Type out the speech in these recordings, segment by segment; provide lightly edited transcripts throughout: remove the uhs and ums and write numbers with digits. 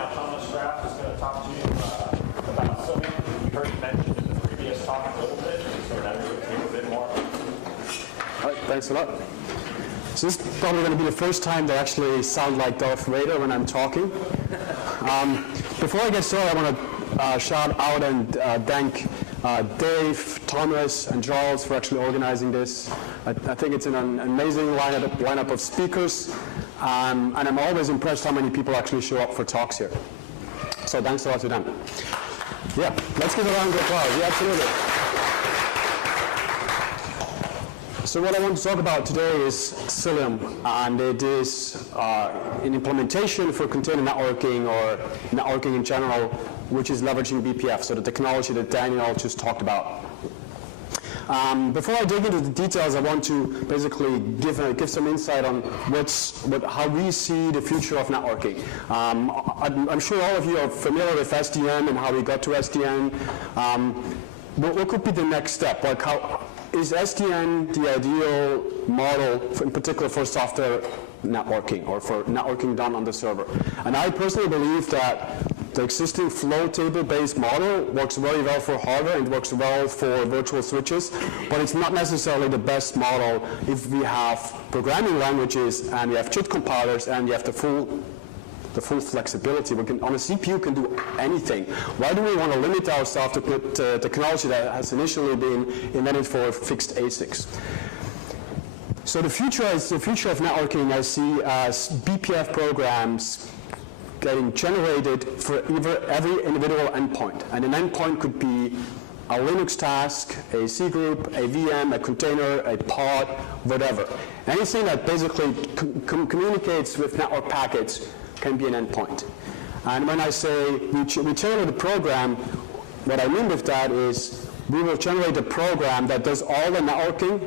Now Thomas Graff is going to talk to you about Cilium. We heard you mentioned in the previous talk a little bit, so now we're going to do a bit more. All right, thanks a lot. So this is probably going to be the first time that I actually sound like Darth Vader when I'm talking. Before I get started, I want to shout out and thank Dave, Thomas, and Charles for actually organizing this. I think it's an amazing lineup of speakers, and I'm always impressed how many people actually show up for talks here. So thanks a lot to them. Yeah, let's give a round of applause. Yeah, absolutely. So what I want to talk about today is Cilium, and it is an implementation for container networking or networking in general, which is leveraging BPF, so the technology that Daniel just talked about. Before I dig into the details, I want to basically give some insight on how we see the future of networking. I'm sure all of you are familiar with SDN and how we got to SDN. What could be the next step? Like, how is SDN the ideal model, in particular for software networking or for networking done on the server? And I personally believe that the existing flow table-based model works very well for hardware and works well for virtual switches, but it's not necessarily the best model if we have programming languages and we have JIT compilers and we have the full flexibility. We can, on a CPU, can do anything. Why do we want to limit ourselves to technology that has initially been invented for fixed ASICs? So the future of networking I see as BPF programs getting generated for every individual endpoint. And an endpoint could be a Linux task, a C group, a VM, a container, a pod, whatever. Anything that basically communicates with network packets can be an endpoint. And when I say we generate a program, what I mean with that is we will generate a program that does all the networking.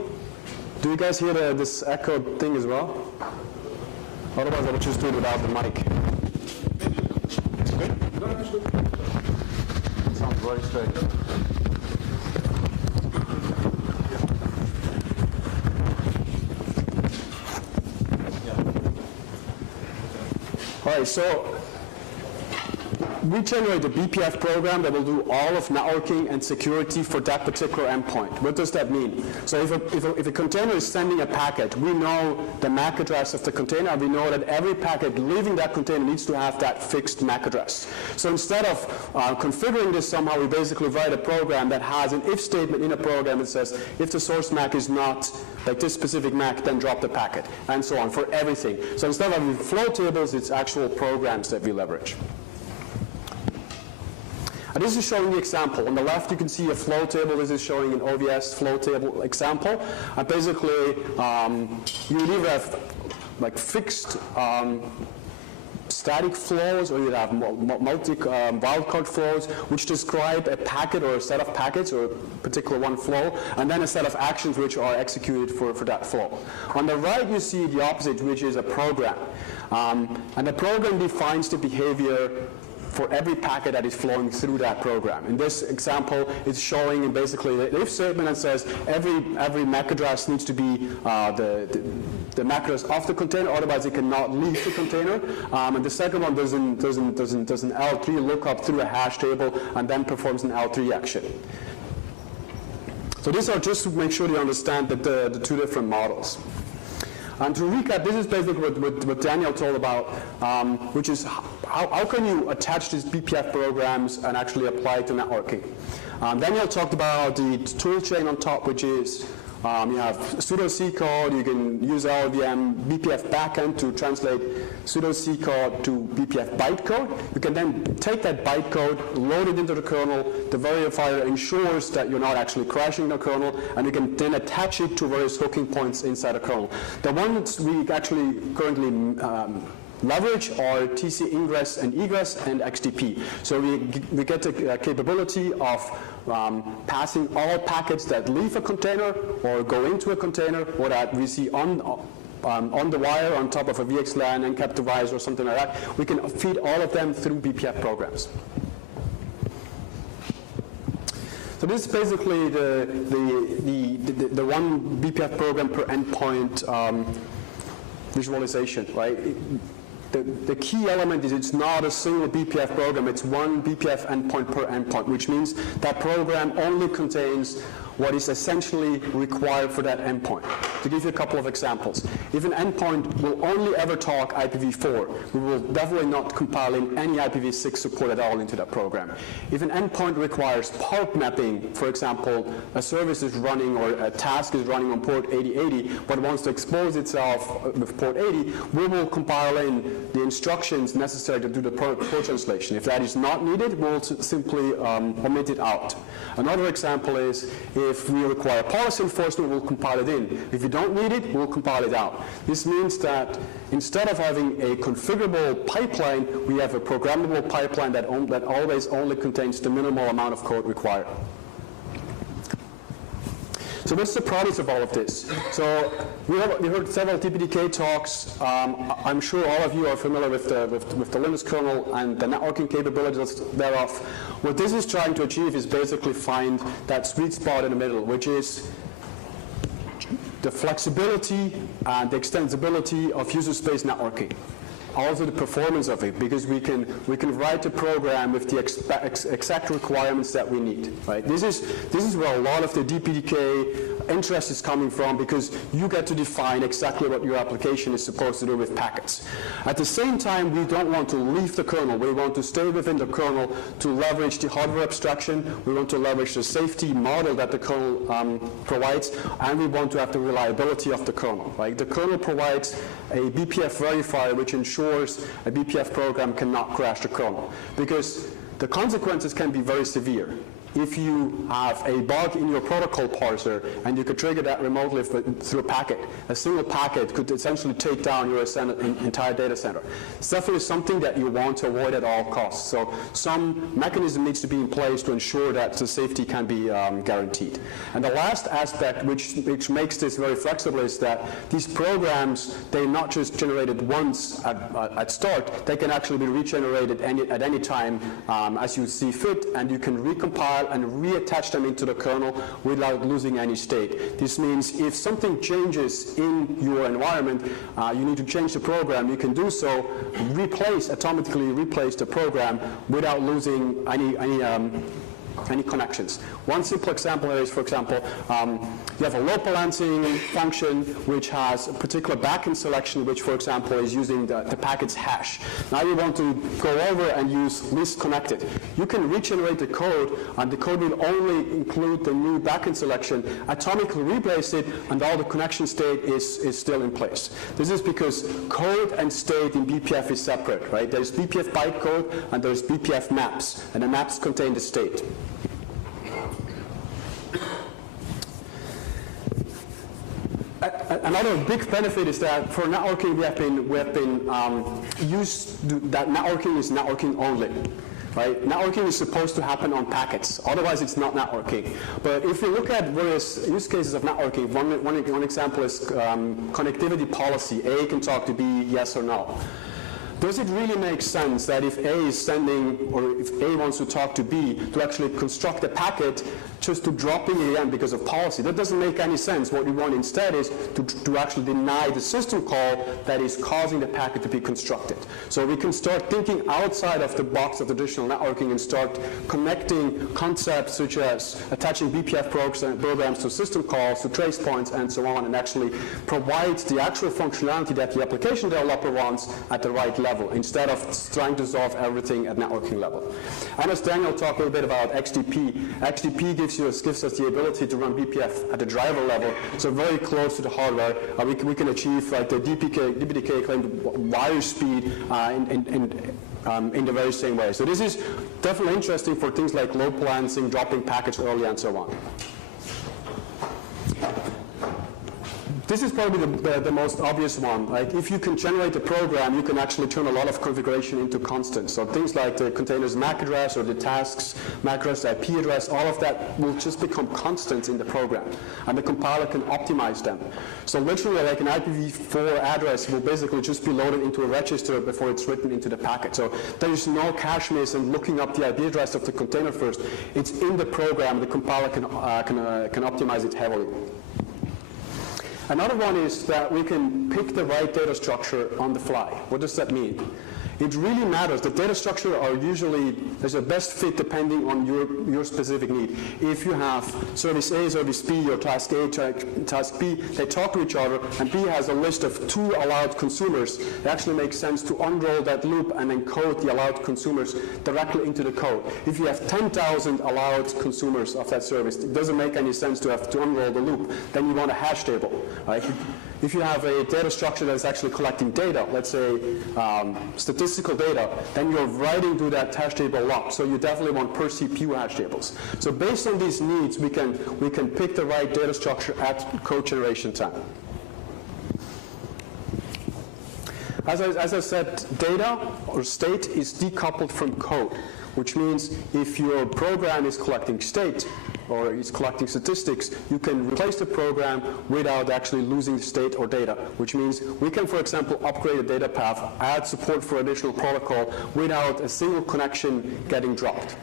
Do you guys hear this echo thing as well? Otherwise, I will just do it without the mic. It sounds very straight. All right, so we generate a BPF program that will do all of networking and security for that particular endpoint. What does that mean? So if a container is sending a packet, we know the MAC address of the container. We know that every packet leaving that container needs to have that fixed MAC address. So instead of configuring this somehow, we basically write a program that has an if statement in a program that says, if the source MAC is not like this specific MAC, then drop the packet, and so on for everything. So instead of having flow tables, it's actual programs that we leverage. And this is showing the example. On the left, you can see a flow table. This is showing an OVS flow table example. And basically, you either have like fixed static flows, or you have multi wildcard flows, which describe a packet or a set of packets, or a particular one flow, and then a set of actions which are executed for that flow. On the right, you see the opposite, which is a program. And the program defines the behavior for every packet that is flowing through that program. In this example, it's showing basically the if statement that says every MAC address needs to be the MAC address of the container, otherwise it cannot leave the container. And the second one does an L3 lookup through a hash table and then performs an L3 action. So these are just to make sure you understand that the two different models. And to recap, this is basically what Daniel told about, which is how can you attach these BPF programs and actually apply it to networking. Daniel talked about the tool chain on top, which is you have pseudo C code, you can use LLVM BPF backend to translate pseudo C code to BPF bytecode. You can then take that bytecode, load it into the kernel. The verifier ensures that you're not actually crashing the kernel, and you can then attach it to various hooking points inside the kernel. The ones we actually currently leverage are TC ingress and egress and XDP. So we get the capability of passing all packets that leave a container or go into a container, or that we see on the wire on top of a VXLAN and cap device or something like that. We can feed all of them through BPF programs. So this is basically the one BPF program per endpoint visualization, right? the key element is it's not a single BPF program, it's one BPF endpoint per endpoint, which means that program only contains what is essentially required for that endpoint. To give you a couple of examples, if an endpoint will only ever talk IPv4, we will definitely not compile in any IPv6 support at all into that program. If an endpoint requires port mapping, for example, a service is running or a task is running on port 8080 but wants to expose itself with port 80, we will compile in the instructions necessary to do the port translation. If that is not needed, we'll simply omit it out. Another example is if we require policy enforcement, we'll compile it in. If we don't need it, we'll compile it out. This means that instead of having a configurable pipeline, we have a programmable pipeline that always only contains the minimal amount of code required. So what's the promise of all of this? So we heard several DPDK talks. I'm sure all of you are familiar with the Linux kernel and the networking capabilities thereof. What this is trying to achieve is basically find that sweet spot in the middle, which is the flexibility and the extensibility of user space networking. Also the performance of it, because we can write a program with the exact requirements that we need. Right? This is where a lot of the DPDK interest is coming from, because you get to define exactly what your application is supposed to do with packets. At the same time, we don't want to leave the kernel. We want to stay within the kernel to leverage the hardware abstraction. We want to leverage the safety model that the kernel provides, and we want to have the reliability of the kernel. Right? The kernel provides a BPF verifier which ensures a BPF program cannot crash the kernel, because the consequences can be very severe. If you have a bug in your protocol parser and you could trigger that remotely through a packet, a single packet could essentially take down your entire data center. It's definitely something that you want to avoid at all costs. So some mechanism needs to be in place to ensure that the safety can be guaranteed. And the last aspect which makes this very flexible is that these programs, they're not just generated once at start, they can actually be regenerated at any time as you see fit, and you can recompile and reattach them into the kernel without losing any state. This means if something changes in your environment, you need to change the program, you can do so, atomically replace the program without losing any connections. One simple example is, for example, you have a load balancing function which has a particular backend selection, which, for example, is using the packet's hash. Now you want to go over and use least connected. You can regenerate the code, and the code will only include the new backend selection, atomically replace it, and all the connection state is still in place. This is because code and state in BPF is separate, right? There's BPF bytecode and there's BPF maps, and the maps contain the state. Another big benefit is that for networking we have been used to that networking is networking only. Right? Networking is supposed to happen on packets, otherwise it's not networking. But if you look at various use cases of networking, one example is connectivity policy. A can talk to B, yes or no. Does it really make sense that if A is sending, or if A wants to talk to B, to actually construct a packet just to drop in the end because of policy? That doesn't make any sense. What we want instead is to actually deny the system call that is causing the packet to be constructed. So we can start thinking outside of the box of traditional networking and start connecting concepts such as attaching BPF programs to system calls, to trace points, and so on, and actually provide the actual functionality that the application developer wants at the right level, instead of trying to solve everything at networking level. And as Daniel talked a little bit about XDP, XDP gives us the ability to run BPF at the driver level, so very close to the hardware. We can achieve like the DPDK claimed wire speed in the very same way. So this is definitely interesting for things like load balancing, dropping packets early, and so on. This is probably the most obvious one. Like if you can generate a program, you can actually turn a lot of configuration into constants. So things like the container's MAC address or the task's MAC address, IP address, all of that will just become constants in the program, and the compiler can optimize them. So literally, like an IPv4 address will basically just be loaded into a register before it's written into the packet. So there is no cache miss and looking up the IP address of the container first. It's in the program. The compiler can optimize it heavily. Another one is that we can pick the right data structure on the fly. What does that mean? It really matters. The data structure are usually, there's a best fit depending on your specific need. If you have service A, service B, or task A, task B, they talk to each other, and B has a list of 2 allowed consumers, it actually makes sense to unroll that loop and encode the allowed consumers directly into the code. If you have 10,000 allowed consumers of that service, it doesn't make any sense to have to unroll the loop. Then you want a hash table, right? If you have a data structure that's actually collecting data, let's say statistical data, then you're writing to that hash table a lot. So you definitely want per CPU hash tables. So based on these needs, we can pick the right data structure at code generation time. As I said, data or state is decoupled from code, which means if your program is collecting state or is collecting statistics, you can replace the program without actually losing state or data, which means we can, for example, upgrade a data path, add support for additional protocol without a single connection getting dropped.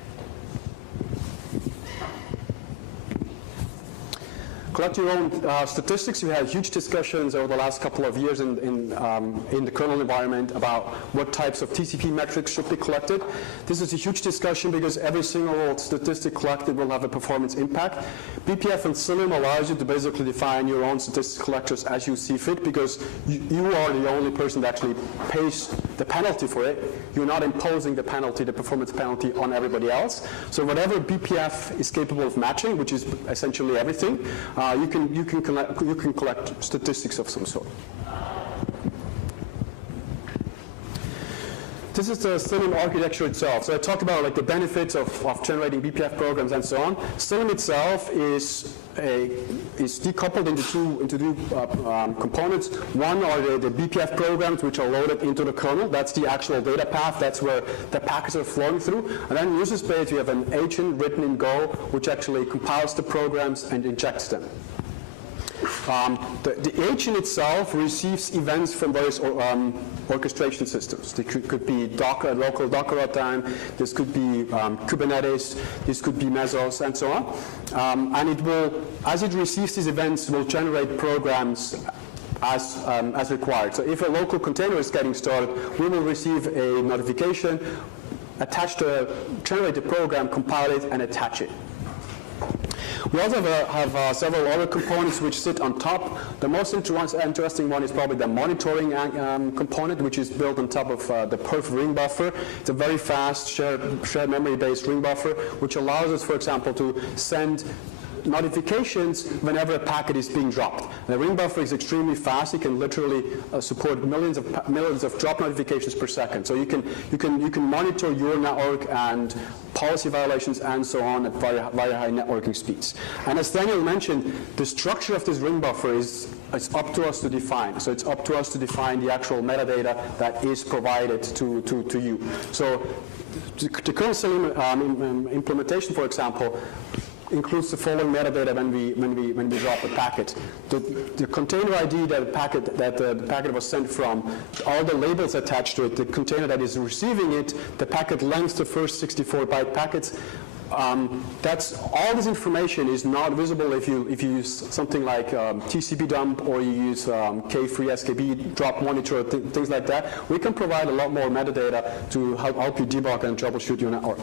Collect your own statistics. We had huge discussions over the last couple of years in the kernel environment about what types of TCP metrics should be collected. This is a huge discussion because every single statistic collected will have a performance impact. BPF and Cilium allows you to basically define your own statistics collectors as you see fit, because you are the only person that actually pays the penalty for it. You're not imposing the penalty, the performance penalty, on everybody else. So whatever BPF is capable of matching, which is essentially everything, you can collect statistics of some sort. This is the Cilium architecture itself. So I talked about like the benefits of generating BPF programs and so on. Cilium itself is decoupled into two components. One are the BPF programs, which are loaded into the kernel. That's the actual data path. That's where the packets are flowing through. And then in user space, you have an agent written in Go, which actually compiles the programs and injects them. The agent itself receives events from various orchestration systems. They could be Docker, local Docker runtime. This could be Kubernetes. This could be Mesos, and so on. And it will, as it receives these events, will generate programs as required. So if a local container is getting started, we will receive a notification, generate the program, compile it, and attach it. We also have several other components which sit on top. The most interesting one is probably the monitoring component, which is built on top of the perf ring buffer. It's a very fast shared memory-based ring buffer, which allows us, for example, to send notifications whenever a packet is being dropped. The ring buffer is extremely fast. It can literally support millions of drop notifications per second. So you can monitor your network and policy violations and so on at very high networking speeds. And as Daniel mentioned, the structure of this ring buffer is up to us to define. So it's up to us to define the actual metadata that is provided to you. So the current Cilium implementation, for example, includes the following metadata when we drop a packet. The container ID that the packet was sent from, all the labels attached to it, the container that is receiving it, the packet length, the first 64-byte packets. That's all this information is not visible if you use something like TCP dump, or you use K-free SKB drop monitor, things like that. We can provide a lot more metadata to help you debug and troubleshoot your network.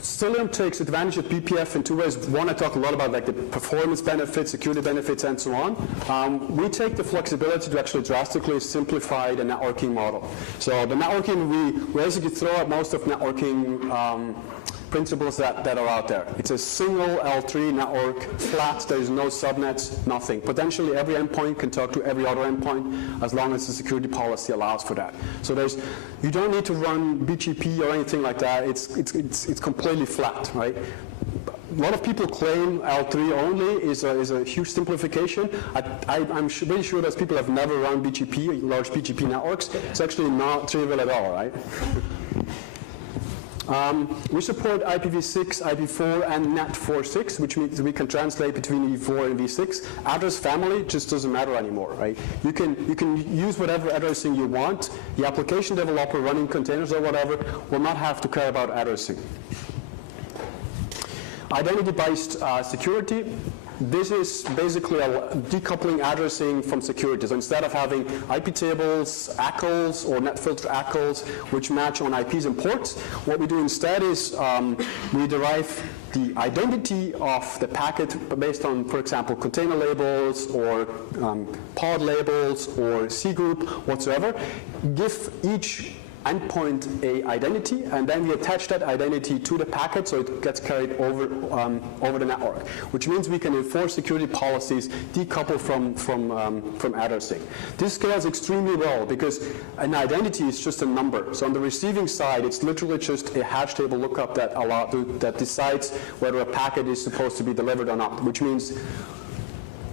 Cilium takes advantage of BPF in two ways. One, I talk a lot about like the performance benefits, security benefits, and so on. We take the flexibility to actually drastically simplify the networking model. So the networking, we basically throw out most of networking principles that are out there. It's a single L3 network, flat, there's no subnets, nothing. Potentially every endpoint can talk to every other endpoint as long as the security policy allows for that. So you don't need to run BGP or anything like that. It's completely flat, right? A lot of people claim L3 only is a huge simplification. I'm really sure that people have never run BGP, large BGP networks. It's actually not trivial at all, right? We support IPv6, IPv4, and NAT4.6, which means we can translate between v4 and v6. Address family just doesn't matter anymore, right? You can use whatever addressing you want. The application developer running containers or whatever will not have to care about addressing. Identity-based security. This is basically decoupling addressing from security. So instead of having IP tables, ACLs, or netfilter ACLs, which match on IPs and ports, what we do instead is we derive the identity of the packet based on, for example, container labels or pod labels or C group, whatsoever. Give each endpoint a identity, and then we attach that identity to the packet so it gets carried over the network, which means we can enforce security policies decoupled from addressing. This scales extremely well because an identity is just a number. So on the receiving side, it's literally just a hash table lookup that decides whether a packet is supposed to be delivered or not, which means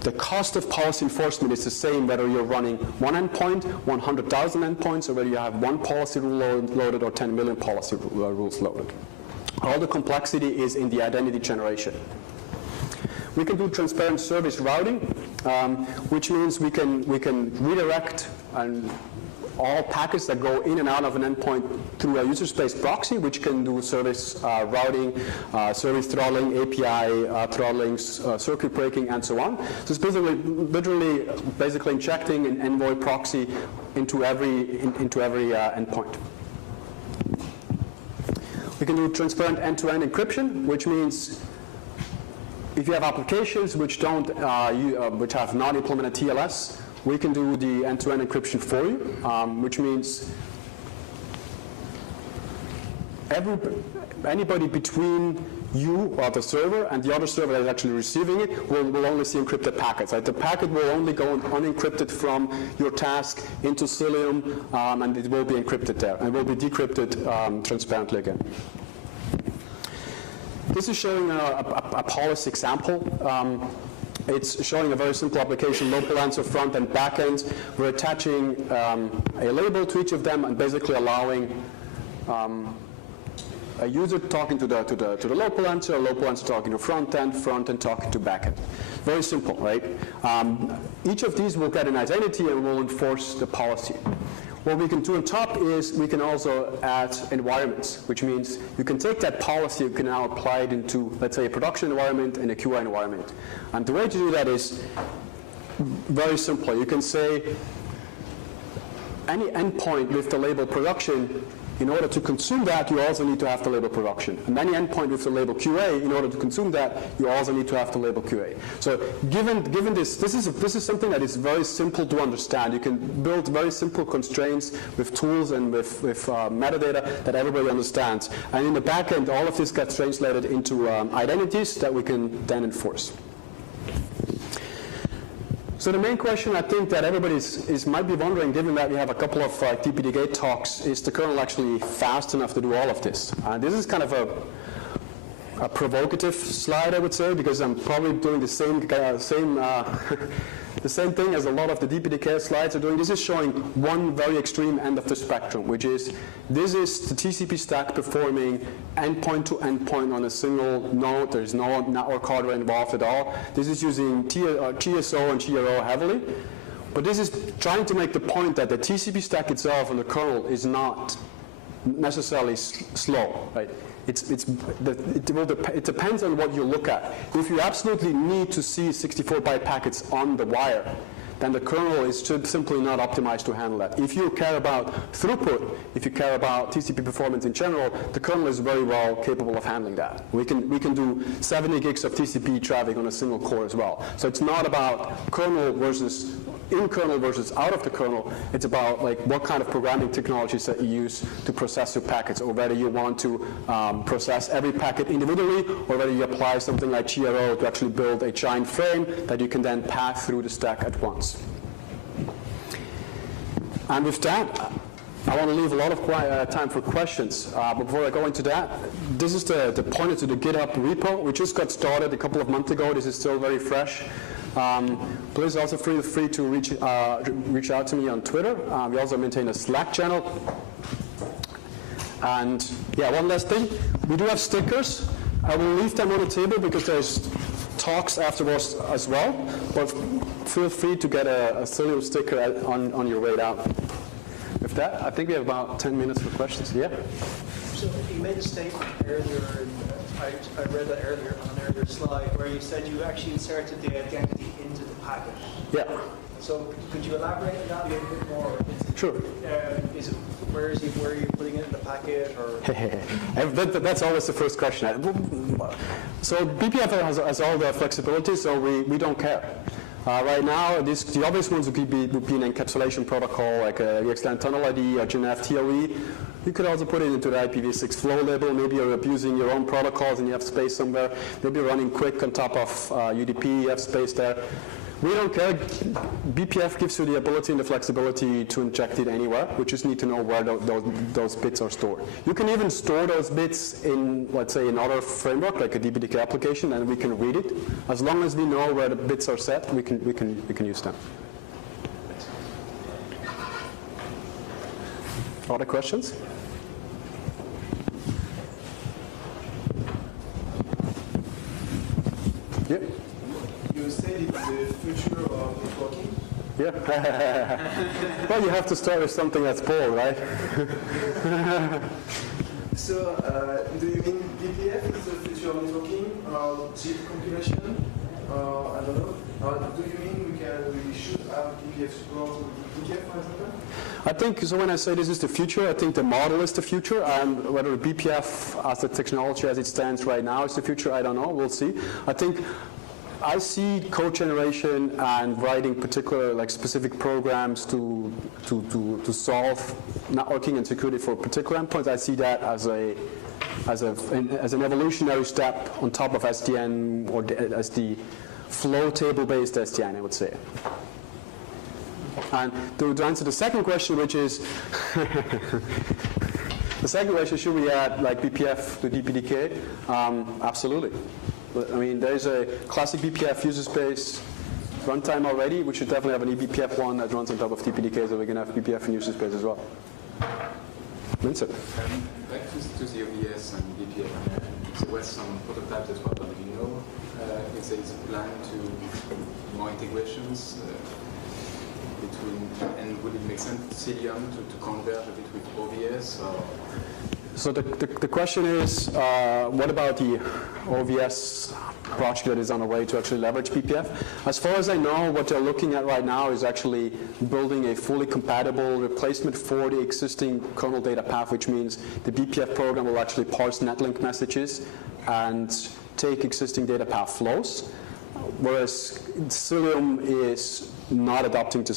the cost of policy enforcement is the same whether you're running one endpoint, 100,000 endpoints, or whether you have one policy rule loaded or 10 million policy rules loaded. All the complexity is in the identity generation. We can do transparent service routing, which means we can redirect all packets that go in and out of an endpoint through a user space proxy, which can do service routing, service throttling, API throttling, circuit breaking, and so on. So it's literally injecting an envoy proxy into every endpoint. We can do transparent end-to-end encryption, which means if you have applications which which have not implemented TLS, we can do the end-to-end encryption for you, which means anybody between you or the server and the other server that is actually receiving it will only see encrypted packets. Right? The packet will only go unencrypted from your task into Cilium, and it will be encrypted there, and will be decrypted transparently again. This is showing a policy example. It's showing a very simple application, local answer front and back end. We're attaching a label to each of them and basically allowing a user talking to the local answer, a local answer talking to front end talking to back end. Very simple, right? Each of these will get an identity and will enforce the policy. What we can do on top is we can also add environments, which means you can take that policy, you can now apply it into, let's say, a production environment and a QA environment. And the way to do that is very simple. You can say any endpoint with the label production, in order to consume that, you also need to have the label production. And any endpoint with the label QA, in order to consume that, you also need to have the label QA. So given this is something that is very simple to understand. You can build very simple constraints with tools and with metadata that everybody understands. And in the back end, all of this gets translated into identities that we can then enforce. So the main question I think that everybody might be wondering, given that we have a couple of DPDK talks, is the kernel actually fast enough to do all of this? This is kind of a provocative slide, I would say, because I'm probably doing the same thing as a lot of the DPDK slides are doing. This is showing one very extreme end of the spectrum, which is this is the TCP stack performing endpoint to endpoint on a single node. There's no network hardware involved at all. This is using GSO and GRO heavily. But this is trying to make the point that the TCP stack itself on the kernel is not necessarily slow, right? It depends on what you look at. If you absolutely need to see 64-byte packets on the wire, then the kernel is simply not optimized to handle that. If you care about throughput, if you care about TCP performance in general, the kernel is very well capable of handling that. We can do 70 gigs of TCP traffic on a single core as well. So it's not about kernel versus in kernel versus out of the kernel. It's about like what kind of programming technologies that you use to process your packets, or whether you want to process every packet individually, or whether you apply something like GRO to actually build a giant frame that you can then pass through the stack at once. And with that, I want to leave a lot of time for questions. But before I go into that, this is the pointer to the GitHub repo. We just got started a couple of months ago. This is still very fresh. Please also feel free to reach out to me on Twitter. We also maintain a Slack channel. And yeah, one last thing. We do have stickers. I will leave them on the table because there's talks afterwards as well. But feel free to get a Cilium sticker on your way out. With that, I think we have about 10 minutes for questions. Yeah? So you made a statement earlier I read that earlier on an earlier slide where you said you actually inserted the identity into the packet. Yeah. So could you elaborate on that a little bit more? Sure. Is it where are you putting it in the packet, or? That's always the first question. So BPF has all the flexibility, so we don't care. Right now, the obvious ones would be an encapsulation protocol like extend tunnel ID or GNF TLE. You could also put it into the IPv6 flow label. Maybe you're abusing your own protocols and you have space somewhere. Maybe running quick on top of UDP, you have space there. We don't care. BPF gives you the ability and the flexibility to inject it anywhere. We just need to know where those bits are stored. You can even store those bits in, let's say, another framework, like a DPDK application, and we can read it. As long as we know where the bits are set, we can use them. Other questions? Yeah. You said it's the future of networking? Yeah. Well, you have to start with something that's bold, right? So, do you mean BPF is the future of networking, or zip compilation? I don't know. Do you mean we should have BPF support with BPF, for example? I think, so when I say this is the future, I think the model is the future, and whether BPF as the technology as it stands right now is the future, I don't know, we'll see. I see code generation and writing particular, like specific programs to solve networking and security for particular endpoints. I see that as an evolutionary step on top of SDN, or as the flow table-based SDN, I would say. And to answer the second question, which is the second question, should we add like BPF to DPDK? Absolutely. I mean, there's a classic BPF user space runtime already. We should definitely have an eBPF one that runs on top of DPDK, so we can have BPF in user space as well. Vincent. Back to the OVS and BPF. There was some prototypes that were done. Do you know if there is a plan to more integrations between, and would it make sense Cilium to converge a bit with OVS? Or? So the question is, what about the OVS project that is on the way to actually leverage BPF? As far as I know, what they're looking at right now is actually building a fully compatible replacement for the existing kernel data path, which means the BPF program will actually parse netlink messages and take existing data path flows, whereas Cilium is not adopting the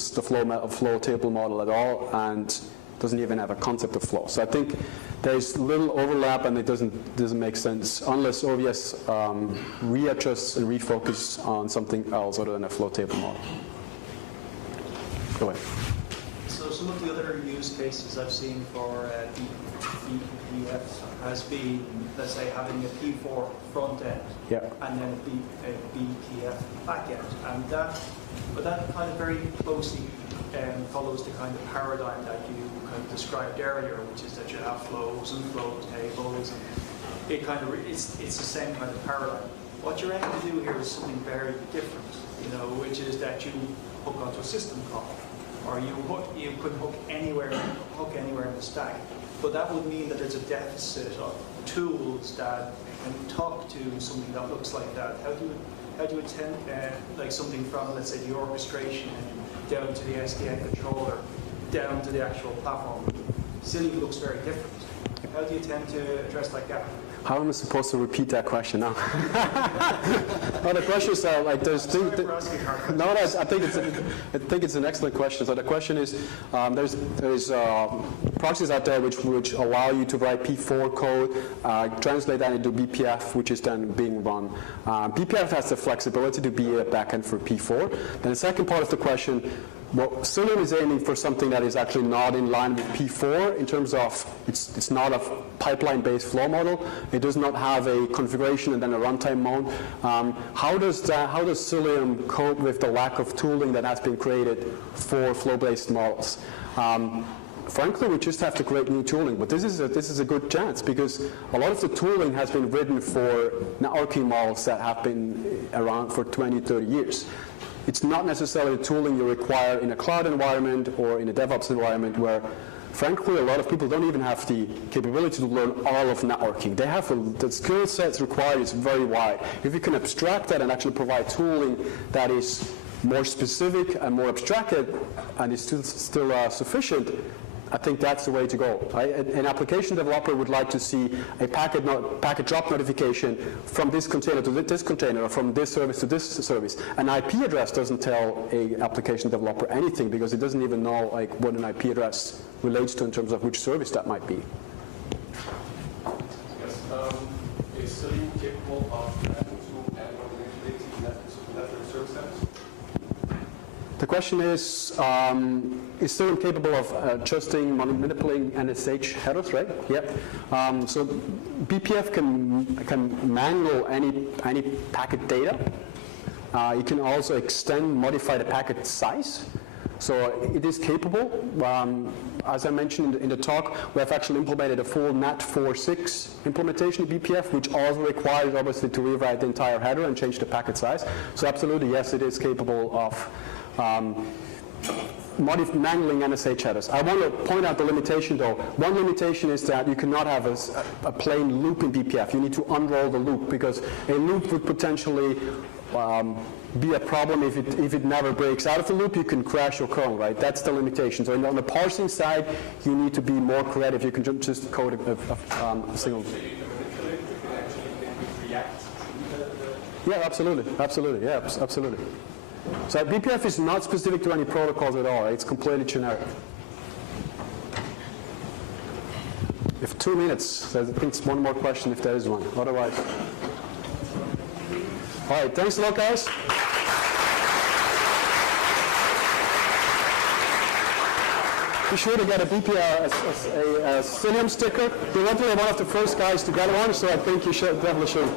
flow table model at all and doesn't even have a concept of flow. So I think there's little overlap, and it doesn't make sense unless OVS readjusts and refocus on something else other than a flow table model. Go ahead. So some of the other use cases I've seen for BPF has been, let's say, having a P4 front end, Yeah. and then a BPF back end, and that kind of very closely follows the kind of paradigm that you kind of described earlier, which is that you have flows and flow tables, and it kind of it's the same kind of paradigm. What you're aiming to do here is something very different, which is that you hook onto a system call, or you could hook anywhere in the stack. But that would mean that there's a deficit of tools that can talk to something that looks like that. How do you attend like something from, let's say, the orchestration down to the SDN controller, down to the actual platform? Cilium looks very different. How do you tend to address that gap? How am I supposed to repeat that question now? Well, the question is like there's Sorry for asking hard questions. no, I think it's an excellent question. So the question is, there's proxies out there which allow you to write P4 code, translate that into BPF, which is then being run. BPF has the flexibility to be a backend for P4. Then the second part of the question, well, Cilium is aiming for something that is actually not in line with P4 in terms of it's not a pipeline-based flow model. It does not have a configuration and then a runtime mode. How does Cilium cope with the lack of tooling that has been created for flow-based models? Frankly, we just have to create new tooling, but this is a good chance because a lot of the tooling has been written for networking models that have been around for 20, 30 years. It's not necessarily tooling you require in a cloud environment or in a DevOps environment where frankly, a lot of people don't even have the capability to learn all of networking. They have the skill sets required is very wide. If you can abstract that and actually provide tooling that is more specific and more abstracted and is still sufficient, I think that's the way to go. An application developer would like to see a packet drop notification from this container to this container, or from this service to this service. An IP address doesn't tell an application developer anything because it doesn't even know like what an IP address relates to in terms of which service that might be. Yes. Is Cilium capable of adding to and manipulating network service headers? The question is Cilium capable of adjusting, manipulating NSH headers, right? Yep. So BPF can manual any packet data. It can also extend, modify the packet size. So it is capable. As I mentioned in the talk, we have actually implemented a full NAT4.6 implementation of BPF, which also requires, obviously, to rewrite the entire header and change the packet size. So absolutely, yes, it is capable of manualing NSH headers. I want to point out the limitation, though. One limitation is that you cannot have a plain loop in BPF. You need to unroll the loop, because a loop would potentially be a problem if it never breaks out of the loop. You can crash your kernel, right? That's the limitation. So on the parsing side, you need to be more creative. You can just code a single. Yeah, absolutely. Yeah, absolutely. So BPF is not specific to any protocols at all. It's completely generic. If 2 minutes, I think it's one more question if there is one. Otherwise. All right, thanks a lot, guys. Be sure to get a BPF, a Cilium sticker. You're literally one of the first guys to get one, so I think you should definitely should.